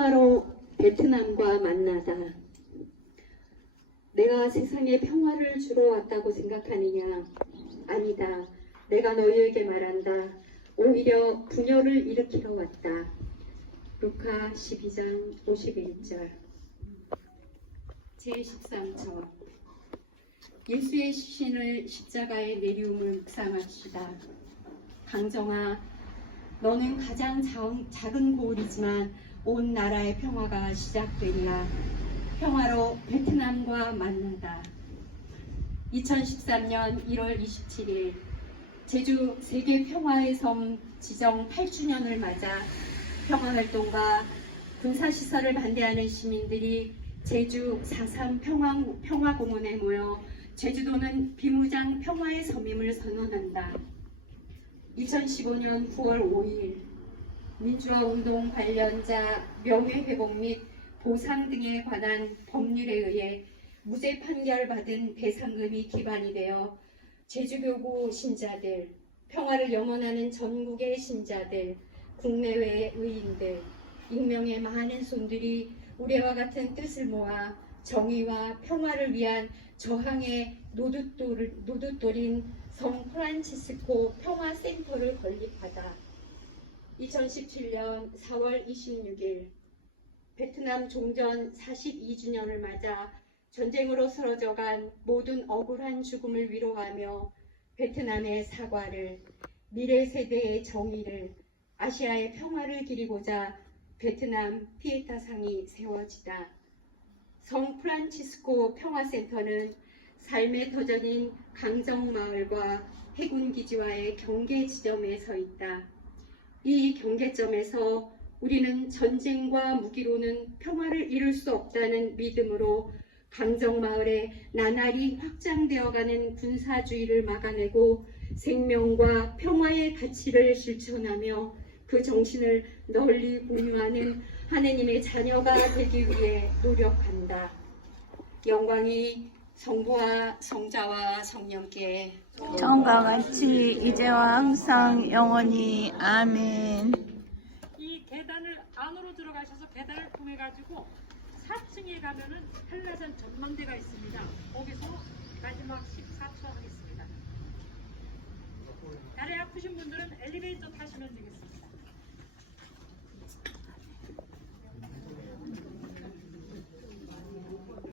평화로 베트남과 만나다. 내가 세상에 평화를 주러 왔다고 생각하느냐? 아니다. 내가 너희에게 말한다. 오히려 분열을 일으키러 왔다. 루카 12장 51절 제13절 예수의 시신을 십자가에 내리움을 묵상합시다. 강정아, 너는 가장 자- 작은 고울이지만 온 나라의 평화가 시작되리라. 평화로 베트남과 만나다. 2013년 1월 27일 제주 세계 평화의 섬 지정 8주년을 맞아 평화활동과 군사시설을 반대하는 시민들이 제주 4.3 평화, 평화공원에 모여 제주도는 비무장 평화의 섬임을 선언한다. 2015년 9월 5일 민주화 운동 관련자 명예회복 및 보상 등에 관한 법률에 의해 무죄 판결받은 배상금이 기반이 되어 제주교구 신자들, 평화를 영원하는 전국의 신자들, 국내외 의인들, 익명의 많은 손들이 우리와 같은 뜻을 모아 정의와 평화를 위한 저항의 노둣돌을, 노둣돌인 성 프란치스코 평화센터를 건립하다. 2017년 4월 26일 베트남 종전 42주년을 맞아 전쟁으로 쓰러져간 모든 억울한 죽음을 위로하며 베트남의 사과를 미래 세대의 정의를 아시아의 평화를 기리고자 베트남 피에타상이 세워지다. 성 프란치스코 평화센터는 삶의 터전인 강정마을과 해군기지와의 경계 지점에 서 있다. 이 경계점에서 우리는 전쟁과 무기로는 평화를 이룰 수 없다는 믿음으로 강정마을에 나날이 확장되어가는 군사주의를 막아내고 생명과 평화의 가치를 실천하며 그 정신을 널리 공유하는 하느님의 자녀가 되기 위해 노력한다. 영광이 성부와 성자와 성령께 처음과 같이 이제와 항상 영원히 아멘. 이 계단을 안으로 들어가셔서 계단을 통해 가지고 4층에 가면은 한라산 전망대가 있습니다. 거기서 마지막 14초 하겠습니다. 다리 아프신 분들은 엘리베이터 타시면 되겠습니다.